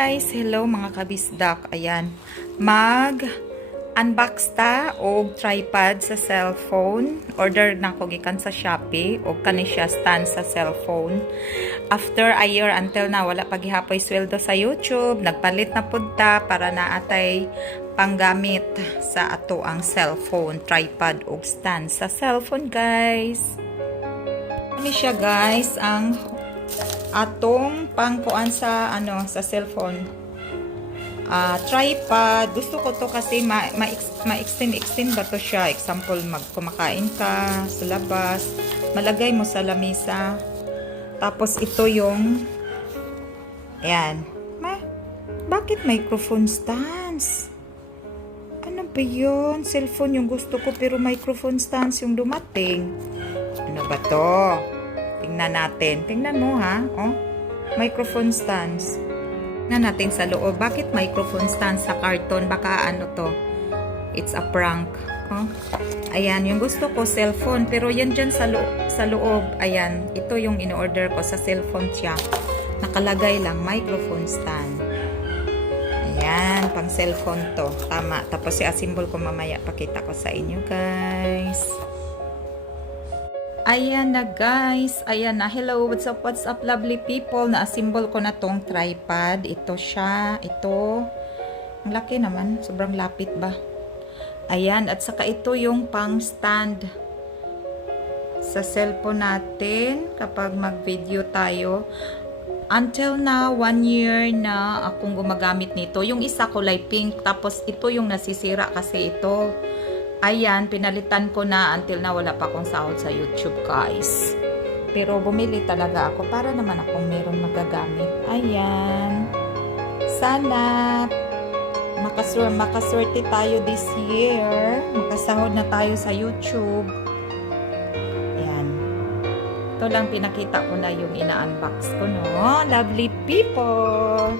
guys! Hello mga kabisdak. Ayan. Mag-unbox ta og tripod sa cellphone. Order na ko gikan sa Shopee og kani siya stand sa cellphone. After a year until na wala pa gihapoy sweldo sa YouTube, nagpalit na pud ta para naatay panggamit sa ato ang cellphone, tripod og stand sa cellphone, guys. Kani siya, guys, ang atong pangkuan sa sa cellphone, tripod. Gusto ko to kasi ma-extend ba to siya. Example, kumakain ka sa labas, malagay mo sa lamesa. Tapos ito yung ayan. Bakit microphone stands? Ano ba yun? Cellphone yung gusto ko pero microphone stands yung dumating. Ano ba to? Tingnan natin. Tingnan mo, ha? Oh, microphone stands. Tingnan natin sa loob. Bakit microphone stands sa carton? Baka ano to? It's a prank. Oh. Ayan, yung gusto ko cellphone. Pero yan dyan sa loob. Ayan, ito yung in-order ko sa cellphone siya. Nakalagay lang, microphone stand. Ayan, pang cellphone to. Tama. Tapos i-assemble ko mamaya. Pakita ko sa inyo, guys. Ayan na, guys. Ayan na. Hello, what's up lovely people? Na-assemble ko na tong tripod. Ito siya. Ito. Ang laki naman. Sobrang lapit ba? Ayan. At saka ito yung pang stand sa cellphone natin kapag mag-video tayo. Until na 1 year na akong gumagamit nito. Yung isa kulay pink. Tapos ito yung nasisira kasi ito. Ayan, pinalitan ko na until na wala pa akong sahod sa YouTube, guys. Pero bumili talaga ako para naman akong meron magagamit. Ayan. Sana makaswerte tayo this year. Makasahod na tayo sa YouTube. Ayan. Ito lang pinakita ko na yung ina-unbox ko, no? Lovely people!